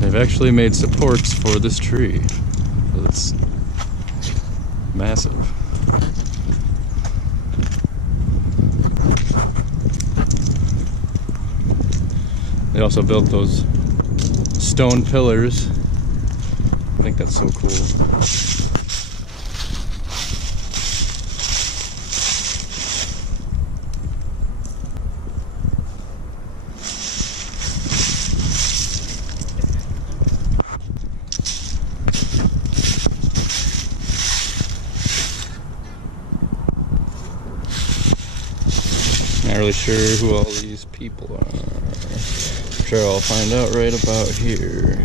They've actually made supports for this tree. It's massive. They also built those stone pillars. I think that's so cool. Not really sure who all these people are. I'm sure I'll find out right about here.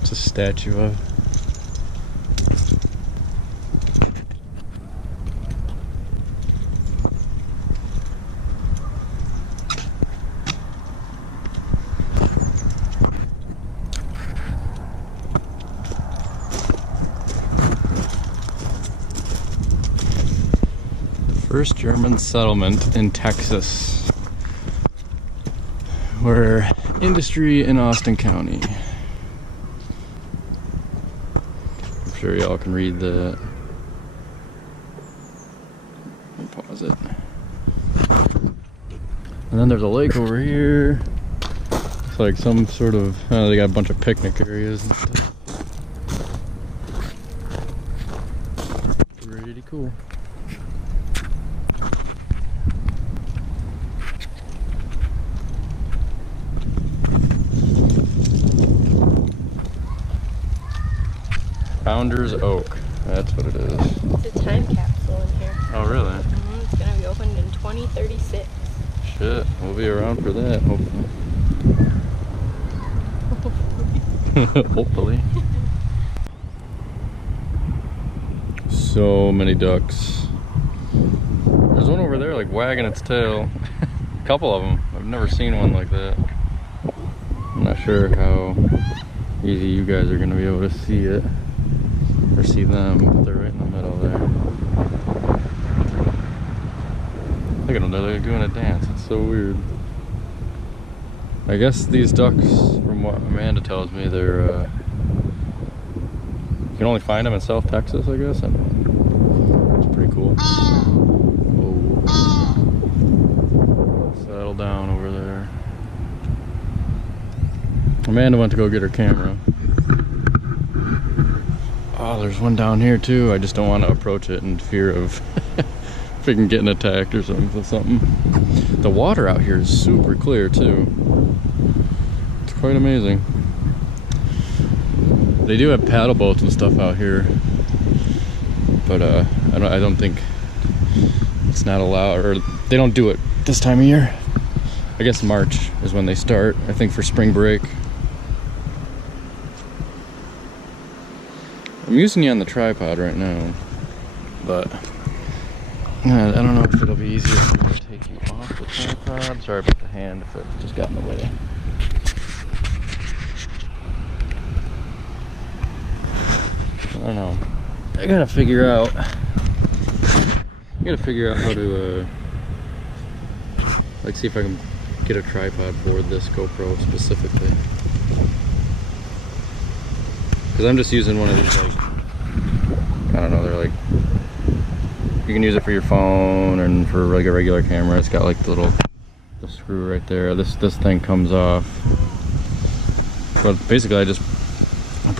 It's a statue of. First German settlement in Texas. We're industry in Austin County. I'm sure y'all can read that. Pause it. And then there's a lake over here. It's like some sort of, they got a bunch of picnic areas and stuff. Pretty cool. Founder's Oak, that's what it is. It's a time capsule in here. Oh, really? It's gonna be opened in 2036. Shit, we'll be around for that, hopefully. Hopefully. So many ducks. There's one over there like wagging its tail. A couple of them. I've never seen one like that. I'm not sure how easy you guys are gonna be able to see it. Or see them, but they're right in the middle there. Look at them, they're like doing a dance. It's so weird. I guess these ducks, from what Amanda tells me, they're you can only find them in South Texas, I guess. I don't know. It's pretty cool. Oh. Settle down over there. Amanda went to go get her camera. Oh, there's one down here too. I just don't want to approach it in fear of freaking getting attacked or something. The water out here is super clear too. It's quite amazing. They do have paddle boats and stuff out here, but I don't think it's not allowed, or they don't do it this time of year. I guess March is when they start, I think, for spring break. I'm using you on the tripod right now, but I don't know if it'll be easier for me to take you off the tripod. Sorry about the hand if it just got in the way. I don't know. I gotta figure out how to like see if I can get a tripod for this GoPro specifically. Because I'm just using one of these, like, I don't know, they're like, you can use it for your phone and for like a regular camera. It's got like the screw right there. This thing comes off. But basically I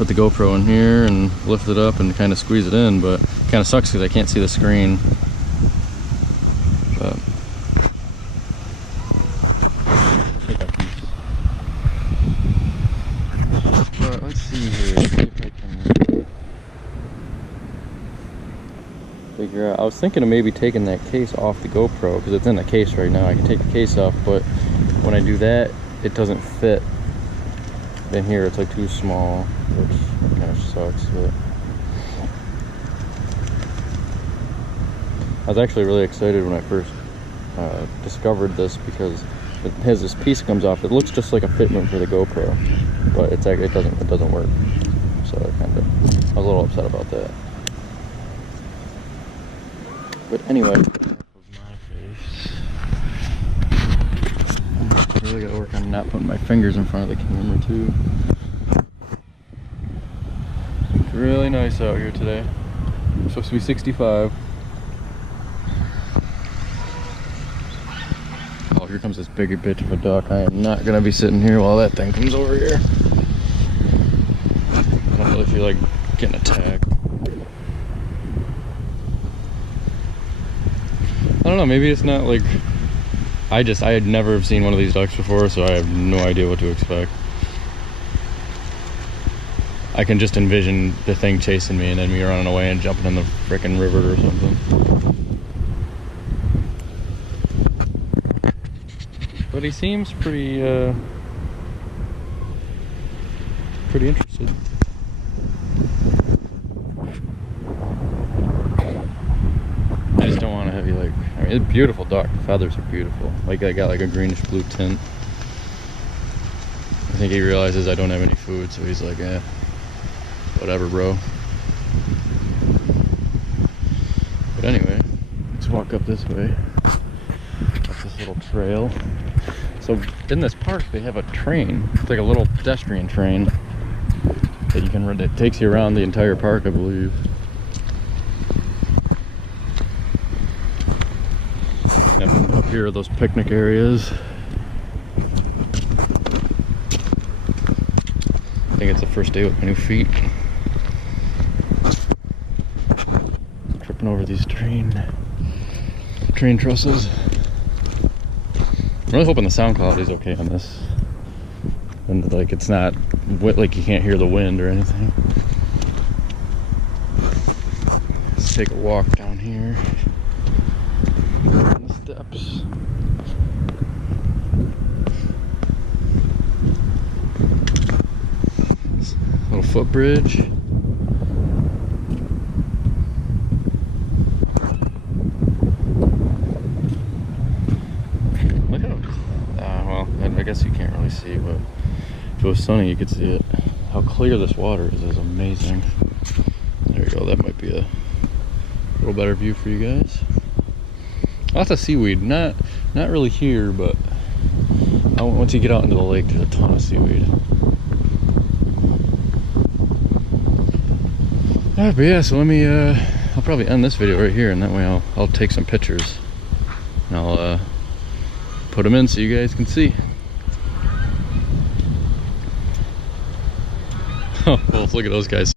put the GoPro in here and lift it up and kind of squeeze it in, but it kind of sucks because I can't see the screen. But let's see here. See if I can figure out. I was thinking of maybe taking that case off the GoPro because it's in the case right now. I can take the case off, but when I do that, it doesn't fit in here. It's like too small, which kind of sucks. But I was actually really excited when I first discovered this because it has this piece that comes off. It looks just like a fitment for the GoPro, but it doesn't work. So I was a little upset about that. But anyway, I really gotta work on not putting my fingers in front of the camera too. It's really nice out here today. It's supposed to be 65. Oh, here comes this bigger bitch of a duck. I am not gonna be sitting here while that thing comes over here. I don't really feel like getting attacked. I don't know, maybe it's not like, I had never have seen one of these ducks before, so I have no idea what to expect. I can just envision the thing chasing me and then me running away and jumping in the frickin' river or something. But he seems pretty interested. I just don't want to have you like, I mean, it's a beautiful duck. The feathers are beautiful. Like, I got like a greenish blue tint. I think he realizes I don't have any food, so he's like, eh, whatever, bro. But anyway, let's walk up this way. Up this little trail. So in this park, they have a train. It's like a little pedestrian train that you can run. It takes you around the entire park, I believe. And up here are those picnic areas. I think it's the first day with my new feet. Tripping over these train trusses. I'm really hoping the sound quality is okay on this. And like it's not like you can't hear the wind or anything. Let's take a walk down here. On the steps. Little footbridge. Look at well, I guess you can't really see, but if it was sunny you could see it. How clear this water is amazing. There you go, that might be a little better view for you guys. Lots of seaweed, not really here, but once you get out into the lake, there's a ton of seaweed. Alright, but yeah, so let me, I'll probably end this video right here, and that way I'll take some pictures. And I'll put them in so you guys can see. Oh, well, look at those guys.